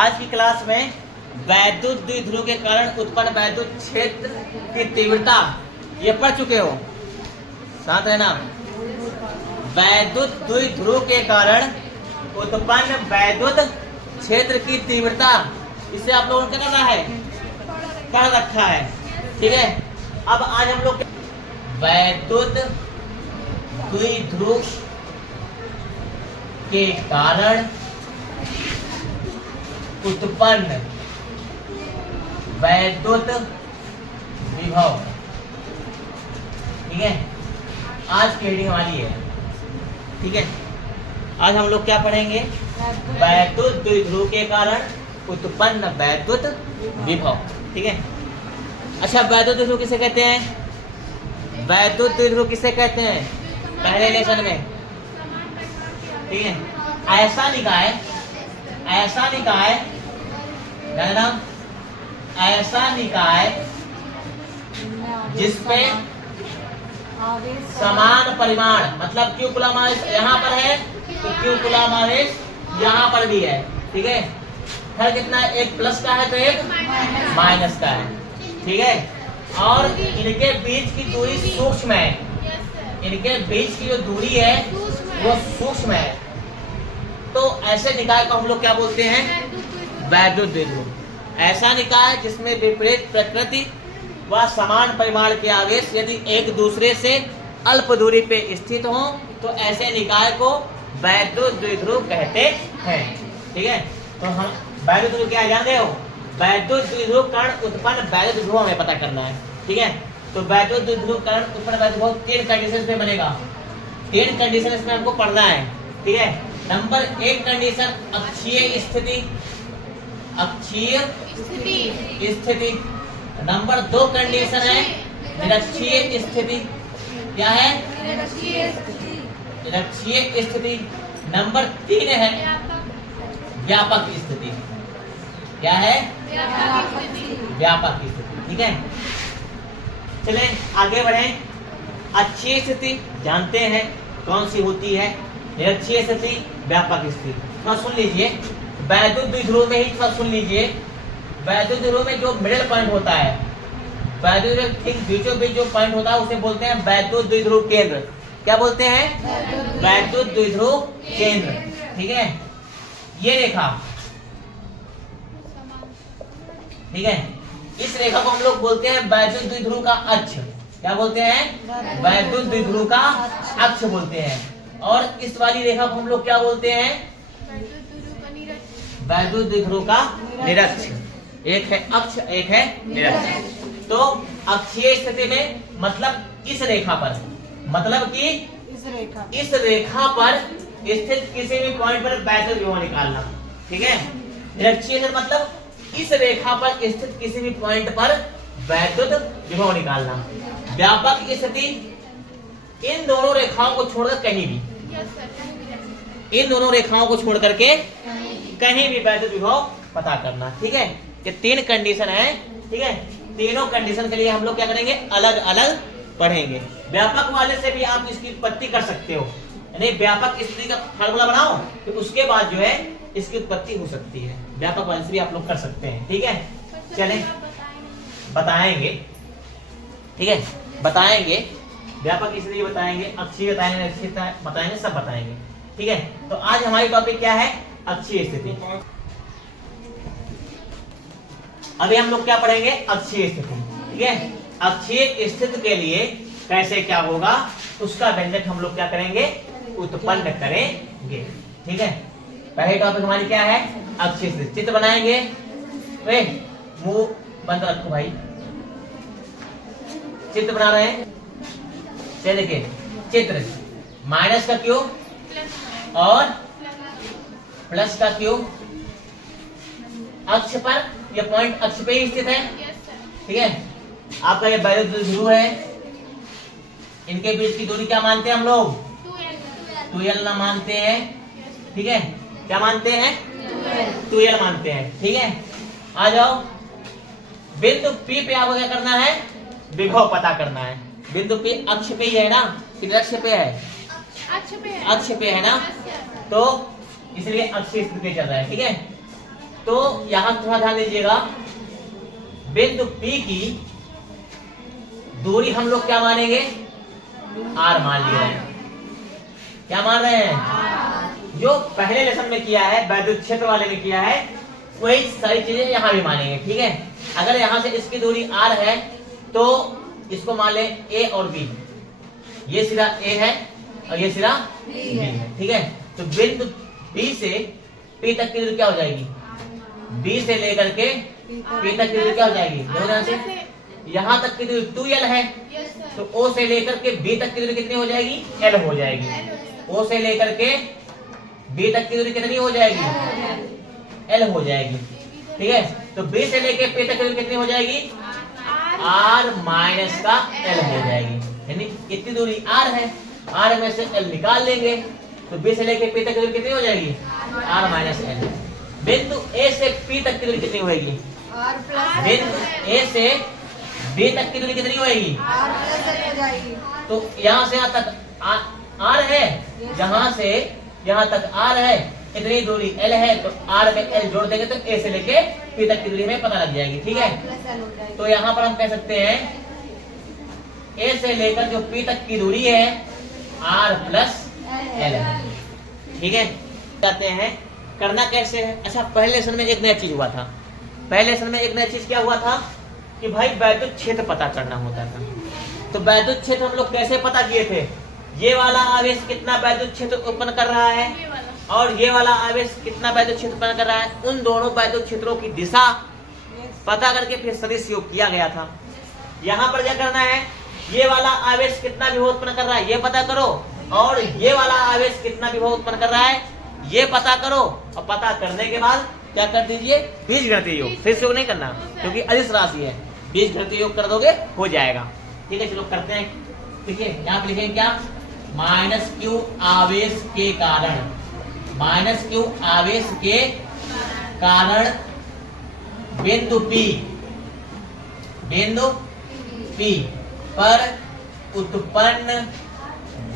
आज की क्लास में वैद्युत द्विध्रुव के कारण उत्पन्न वैद्युत क्षेत्र की तीव्रता ये पढ़ चुके हो, साथ रहना। वैद्युत द्विध्रुव के कारण उत्पन्न वैद्युत क्षेत्र की तीव्रता, इसे आप लोगों को क्या करना है, पढ़ रखा है, ठीक है। अब आज हम लोग वैद्युत द्विध्रुव के कारण उत्पन्न वैद्युत विभव, ठीक है, आज की हेडिंग हमारी है, ठीक है। आज हम लोग क्या पढ़ेंगे, वैद्युत द्विध्रुव के कारण उत्पन्न वैद्युत विभव, ठीक है। अच्छा, वैद्युत द्विध्रुव किसे कहते हैं, वैद्युत द्विध्रुव किसे कहते हैं, पहले लेसन में, ठीक है। ऐसा निकाय जिसपे समान परिमाण, मतलब क्यू कूलम आवेश यहाँ पर है तो क्यू कूलम आवेश यहाँ पर भी है, ठीक है। हर कितना, एक प्लस का है तो एक माइनस का है, ठीक है। और इनके बीच की दूरी सूक्ष्म है, इनके बीच की जो दूरी है वो सूक्ष्म है, तो ऐसे निकाय को हम लोग क्या बोलते हैं, वैद्युत द्विध्रुव। ऐसा निकाय जिसमें विपरीत प्रकृति व समान परिमाण के आवेश यदि एक दूसरे से अल्प दूरी पे स्थित हो तो ऐसे निकाय को वैद्युत द्विध्रुव कहते हैं, ठीक है। तो हम वैद्युत द्विध्रुव क्या जानते हो, वैद्युत द्विध्रुव कारण उत्पन्न वैद्युत विभव हमें पता करना है, ठीक है। तो वैद्युत द्विध्रुव कारण उत्पन्न वैद्युत विभव 3 कंडीशन पे बनेगा, 3 कंडीशन इसमें हमको पढ़ना है, ठीक है। नंबर 1 कंडीशन अक्षीय स्थिति, अक्षीय स्थिति। नंबर 2 कंडीशन है निरक्षीय स्थिति, क्या है, निरक्षीय स्थिति। नंबर 3 है व्यापक स्थिति, क्या है, व्यापक स्थिति, ठीक है। चलें आगे बढ़ें। अक्षीय स्थिति जानते हैं कौन सी होती है, निरक्षीय स्थिति, व्यापक स्थिति। तो सुन लीजिए, वैद्युत द्विध्रुव में ही थोड़ा सुन लीजिए, वैद्युत द्विध्रुव में जो मिडिल पॉइंट होता है, वैद्युत ठीक बीचों बीच जो पॉइंट होता है उसे बोलते हैं वैद्युत द्विध्रुव केंद्र। क्या बोलते हैं, वैद्युत द्विध्रुव केंद्र, ठीक है। ये रेखा, ठीक है, इस रेखा को हम लोग बोलते हैं वैद्युत द्विध्रुव का अक्ष। क्या बोलते हैं, वैद्युत द्विध्रुव का अक्ष बोलते हैं। और इस वाली रेखा को हम लोग क्या बोलते हैं, वैद्युत द्विध्रुव का निरक्ष। एक है अक्ष, एक है निरक्ष। तो अक्षीय स्थिति में मतलब इस रेखा पर, मतलब कि इस रेखा पर स्थित किसी भी पॉइंट पर वैद्युत विभव निकालना, ठीक है। निरक्षीय मतलब इस रेखा पर स्थित किसी भी पॉइंट पर वैद्युत विभव निकालना। व्यापक स्थिति इन दोनों रेखाओं को छोड़कर कहीं भी, इन दोनों रेखाओं को छोड़ करके कहीं भी वैद्युत विभव पता करना, ठीक है। ये 3 कंडीशन है, ठीक है। तीनों कंडीशन के लिए हम लोग क्या करेंगे, अलग अलग पढ़ेंगे। व्यापक वाले से भी आप इसकी उत्पत्ति कर सकते हो, यानी व्यापक स्थिति का फार्मूला बनाओ तो उसके बाद जो है इसकी उत्पत्ति हो सकती है। व्यापक वाले से भी आप लोग कर सकते हैं, ठीक है। चलें बताएंगे, ठीक है, बताएंगे, व्यापक स्थिति बताएंगे, अक्षीय बताएंगे, बताएंगे, सब बताएंगे, ठीक है। तो आज हमारी टॉपिक क्या है, अक्षीय स्थिति। अभी हम लोग क्या पढ़ेंगे, अक्षीय स्थिति, ठीक है। अक्षीय स्थिति के लिए कैसे क्या होगा उसका व्यंजक हम लोग क्या करेंगे, उत्पन्न करेंगे, ठीक है। पहले टॉपिक हमारी क्या है, अक्षीय स्थिति। चित्र बनाएंगे, मुंह बंद रखो भाई, चित्र बना रहे हैं। चलिए देखिए, चित्र माइनस का क्यूब और प्लस का क्यूब, अक्ष पर, ये पॉइंट अक्ष पे ही स्थित है, ठीक है। आपका ये वैद्युत द्विध्रुव है, इनके बीच की दूरी क्या मानते हैं हम लोग, 2l ना मानते हैं, ठीक है। क्या मानते हैं, 2l मानते हैं, ठीक है। आ जाओ, बिंदु P पे आपको क्या करना है, विभव पता करना है। बिंदु P अक्ष पे ही है ना, किधर अक्ष पे है, अक्ष पे है ना, तो इसलिए अक्षीय स्थिति चल रहा है, ठीक है। तो यहां थोड़ा ध्यान दीजिएगा, बिंदु P की दूरी हम लोग क्या मानेंगे, R मान लिया है। क्या मान रहे हैं, जो पहले लेसन में किया है, वैद्युत क्षेत्र वाले में किया है, वही सारी चीजें यहाँ भी मानेंगे। ठीक है, अगर यहाँ से इसकी दूरी R है तो इसको मान ले A और B, ये सिरा A है और ये सिरा B है। ठीक है, तो बिंदु B से P तक की दूरी क्या हो जाएगी, B से लेकर के P तक की दूरी क्या हो जाएगी, दोनों से यहाँ तक की दूरी 2L है, तो O से लेकर के B तक की दूरी कितनी हो जाएगी, L हो जाएगी। O से लेकर के B तक की दूरी कितनी हो जाएगी, L हो जाएगी। ठीक है, तो B से लेकर P तक की दूरी कितनी हो जाएगी, R माइनस का L हो जाएगी। यानी कितनी दूरी R है, R में से L निकाल लेंगे, तो B से लेकर P तक की दूरी कितनी हो जाएगी, R माइनस L। बिंदु A से P तक की दूरी कितनी होगी, बिंदु A से B तक की दूरी कितनी होगी, तो यहाँ से यहाँ तक R है, जहाँ से यहाँ तक R है, इतनी दूरी L है, तो R में L जोड़ देंगे तो A से लेके P तक की दूरी हमें पता लग जाएगी। ठीक है, तो यहाँ पर हम कह सकते हैं A से लेकर जो P तक की दूरी है R प्लस L है। ठीक है, कहते हैं करना कैसे है। अच्छा, पहले लेसन में एक नया चीज हुआ था, पहले लेसन में एक नया चीज क्या हुआ था कि भाई वैद्युत क्षेत्र पता करना होता था। तो वैद्युत क्षेत्र हम लोग कैसे पता किए थे, ये वाला आवेश कितना वैद्युत क्षेत्र उत्पन्न कर रहा है और ये वाला आवेश कितना वैद्युत क्षेत्र उत्पन्न कर रहा है, उन दोनों वैद्युत क्षेत्रों की दिशा पता करके फिर सदिश योग किया गया था। यहाँ पर क्या करना है, ये वाला आवेश कितना विभव उत्पन्न कर रहा है ये पता करो, और ये वाला आवेश कितना विभव उत्पन्न कर रहा है ये पता करो, और पता करने के बाद क्या कर दीजिए, बीजगणितीय योग। फिर योग नहीं करना क्योंकि अदिश राशि है, बीजगणितीय योग कर दोगे हो जाएगा। ठीक है, चलो करते हैं। ठीक है, यहाँ पे लिखेंगे क्या, माइनस क्यू आवेश के कारण, माइनस क्यू आवेश के कारण बिंदु P, बिंदु P पर उत्पन्न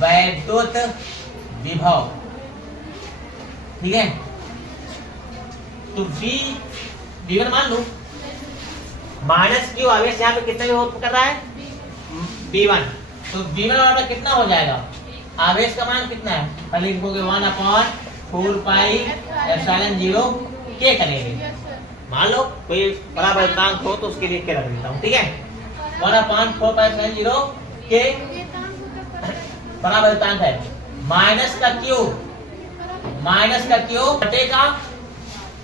वैद्युत विभव। ठीक है, तो V1 मान लो, माइनस क्यू आवेश यहाँ पे कितना विभव उत्पन्न कर रहा है, V1, तो V1 बराबर कितना हो जाएगा, आवेश का मान कितना है, पहले लिखोगे 1/4 पाई एप्सिलॉन 0 K करेंगे। मान लो कोई बड़ा बहुतांक हो तो उसके लिए क्या रख देता हूँ। ठीक है, 1/4 पाई एप्सिलॉन 0 K बड़ा बहुतांक है, माइनस का क्यू, माइनस का क्यू बटेगा,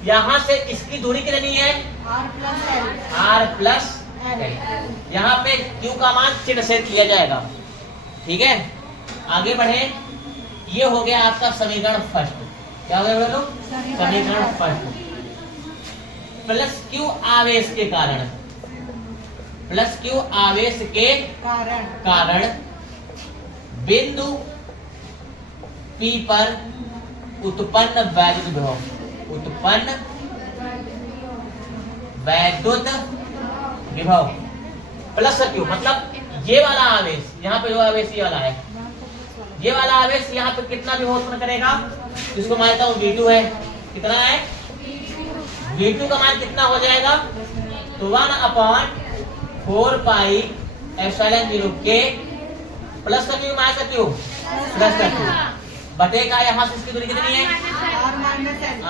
यहाँ से इसकी दूरी कितनी है, R प्लस L। यहाँ पे Q का मान चिन्ह से किया जाएगा। ठीक है, आगे बढ़े, ये हो गया आपका समीकरण फर्स्ट। क्या हो गया लोग, समीकरण फर्स्ट। प्लस Q आवेश के कारण, प्लस Q आवेश के कारण बिंदु P पर उत्पन्न वैद्युत विभव, उत्पन्न वैद्युत विभव प्लस Q, मतलब ये वाला आवेश, यहाँ पे जो आवेश ये वाला है, ये वाला आवेश यहाँ पे कितना विभव उत्पन्न करेगा, जिसको मानता हूँ V2 है, कितना है, V2 का मान कितना हो जाएगा, तो 1/4 पाई एप्सिलॉन 0 K प्लस का Q माइनस का Q, प्लस का Q बटेगा, यहाँ से इसकी दूरी कितनी है,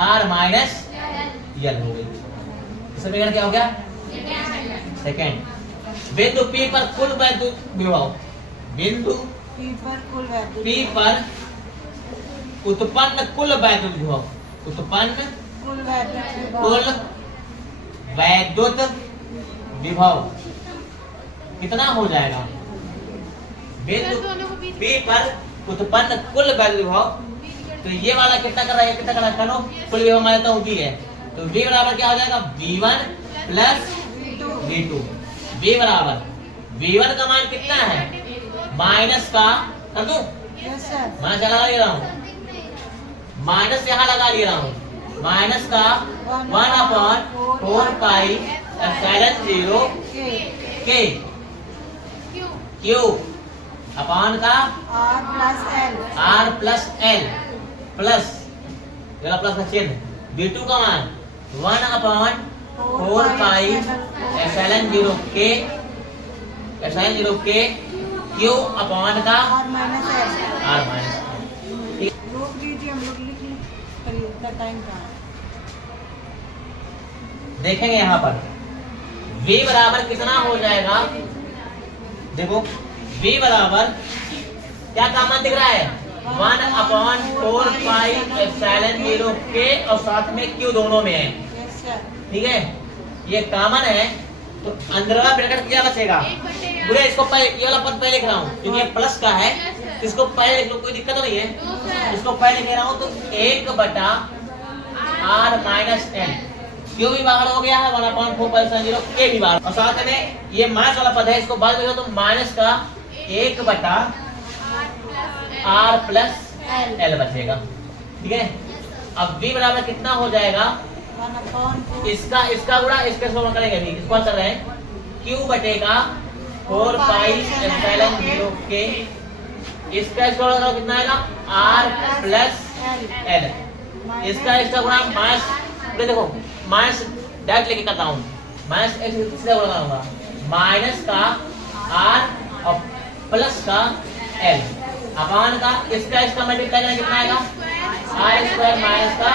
R माइनस L हो गई। समीकरण क्या हो गया, सेकेंड। बिंदु P पर कुल वैद्युत विभव, बिंदु P पर उत्पन्न कुल वैद्युत विभव, उत्पन्न कुल वैद्युत विभव कितना हो जाएगा, बिंदु P पर उत्पन्न कुल वैद्युत विभव, तो ये वाला कितना कर रहा है, कितना कर रहा है, चलो कुल विभव मान लेता हूँ V है, तो V बराबर क्या हो जाएगा, V1 प्लस V2। V बराबर, V1 का मान कितना है, माइनस का कर दूं, माइनस लगा ले रहा हूँ, माइनस यहाँ लगा ले रहा हूँ, माइनस का 1/4 पाई एप्सिलॉन 0 K Q अपान का R plus L plus plus का चिन्ह, V2 का मान 1/4 एप्सिलॉन 0 के क्यू अपॉन का R माइनस r माइनस। रोक दीजिए, हम लोग लिख इतना टाइम कहाँ है? देखेंगे यहाँ पर v बराबर कितना हो जाएगा। देखो v बराबर क्या कॉमन दिख रहा है 1/4 एप्सिलॉन 0 के और साथ में q दोनों में है। Yes sir. ठीक है, ये कॉमन है तो अंदरवा ब्रैकेट क्या बचेगा। बुरे इसको पहले ये वाला पद पहले लिख रहा हूँ क्योंकि ये प्लस का है, इसको पहले लिख लो, कोई दिक्कत तो नहीं है। इसको पहले लिख रहा हूँ तो 1/r माइनस n क्यों भी बाहर हो गया है 1/4 0 के भी बाहर, और साथ में ये माइनस वाला पद है, इसको बाद में तो माइनस का 1/r प्लस l बचेगा। ठीक है, अब v बराबर कितना हो जाएगा, 1/4 इसका गुणा इसके सोल्व करेंगे अभी, इसको कर रहे हैं q बटेगा 4 पाई एप्सिलॉन 0 के, इसका सोल्व करो कितना आएगा r प्लस l, इसका गुणा माइनस, देखो माइनस डायरेक्ट लेके करता हूँ, माइनस x से गुणा करूंगा, माइनस का r और प्लस का l अपान का इसका मल्टीप्लाई करना कितना आएगा r² माइनस का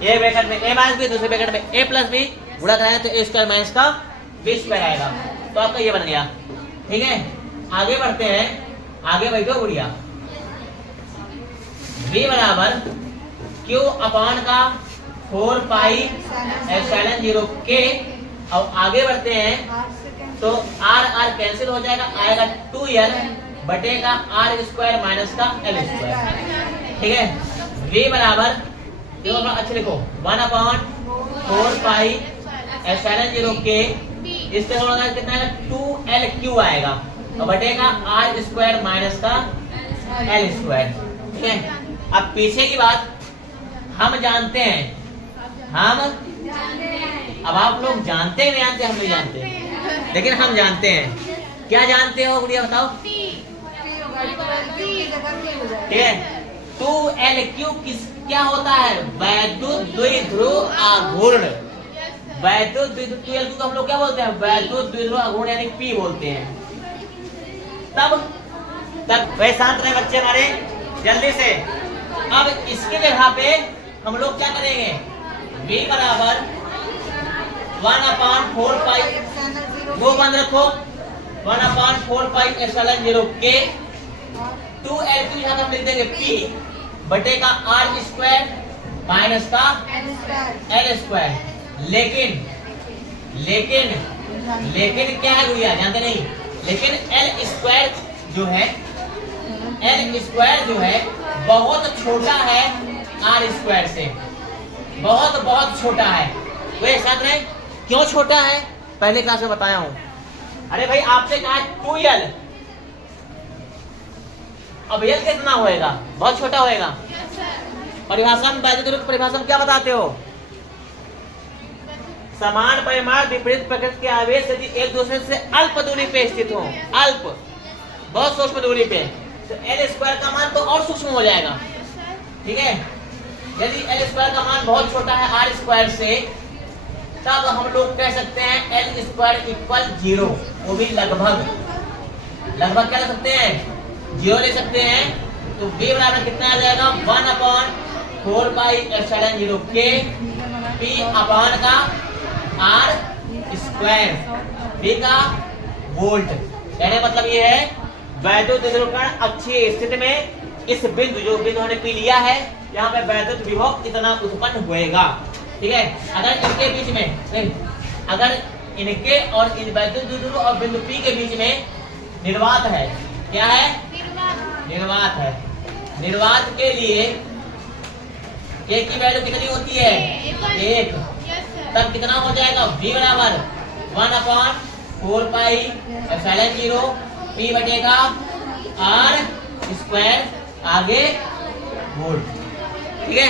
ए ब्रैकेट में a माइनस b, दूसरे ब्रैकेट में a प्लस b गुणा कराएंगे तो a² माइनस का b² आएगा। तो आपका ये बन गया। ठीक है, आगे बढ़ते हैं, आगे बैठो गुड़िया। v बराबर q अपान का 4 पाई एप्सिलॉन 0 के, और आगे बढ़ते हैं तो r कैंसिल हो जाएगा, आएगा 2l बटेगा r² माइनस का l²। ठीक है, v बराबर देखो अच्छे लिखो 1/4 पाई एप्सिलॉन 0 के, इसके होगा कितना आएगा 2lq आएगा और बटेगा r² माइनस का l²। ठीक है, अब पीछे की बात हम जानते हैं, अब आप लोग जानते हैं नहीं जानते, हम नहीं जानते, लेकिन हम जानते हैं। क्या जानते हो गुड़िया बताओ। ठीक है, 2lq क्या होता है, वैद्युत द्विध्रुव आघूर्ण। वैद्युत द्विध्रुव 2lq को हम लोग क्या बोलते हैं, वैद्युत द्विध्रुव आघूर्ण यानी p बोलते हैं। तब वह शांत रहे बच्चे हमारे जल्दी से। अब इसके जगह पे हम लोग क्या करेंगे, v बराबर 1/4 पाई, वो बंद रखो, 1/4 पाई एप्सिलॉन 0 के 2lq हम लिख देंगे p बटेगा r² माइनस का l²। लेकिन क्या है गुड़िया, जानते नहीं, लेकिन l² जो है बहुत छोटा है r² से, बहुत छोटा है। वे साथ रहे क्यों छोटा है, पहले क्लास में बताया हूं। अरे भाई आपसे कहा 2l, अब l कितना होएगा, बहुत छोटा होएगा। परिभाषा में परिभाषा में क्या बताते हो, समान परिमाण विपरीत प्रकृति के आवेश यदि एक दूसरे से अल्प दूरी पे स्थित हो, अल्प बहुत सूक्ष्म दूरी पे, तो l² का मान तो और सूक्ष्म हो जाएगा। ठीक है, यदि l² का मान बहुत छोटा है r² से, तब हम लोग कह सकते हैं l² = 0, वो भी लगभग क्या ले सकते हैं, 0 ले सकते हैं। तो v बराबर कितना आ जाएगा 1/4 पाई एप्सिलॉन 0 के p अपान का r², v का वोल्ट। कहने मतलब ये है वैद्युत ध्रुवीकरण अक्षीय स्थिति में इस बिंदु, जो बिंदु हमने पी लिया है, यहाँ पे वैद्युत विभव इतना उत्पन्न होएगा। ठीक है, अगर इनके बीच में, अगर इनके और इन वैद्युत ध्रुव और बिंदु P के बीच में निर्वात है, क्या है, निर्वात है, निर्वात के लिए k की वैल्यू कितनी होती है, 1, तब कितना हो जाएगा v बराबर 1/4 पाई एप्सिलॉन 0 p बटेगा r² आगे वोल्ट। ठीक है।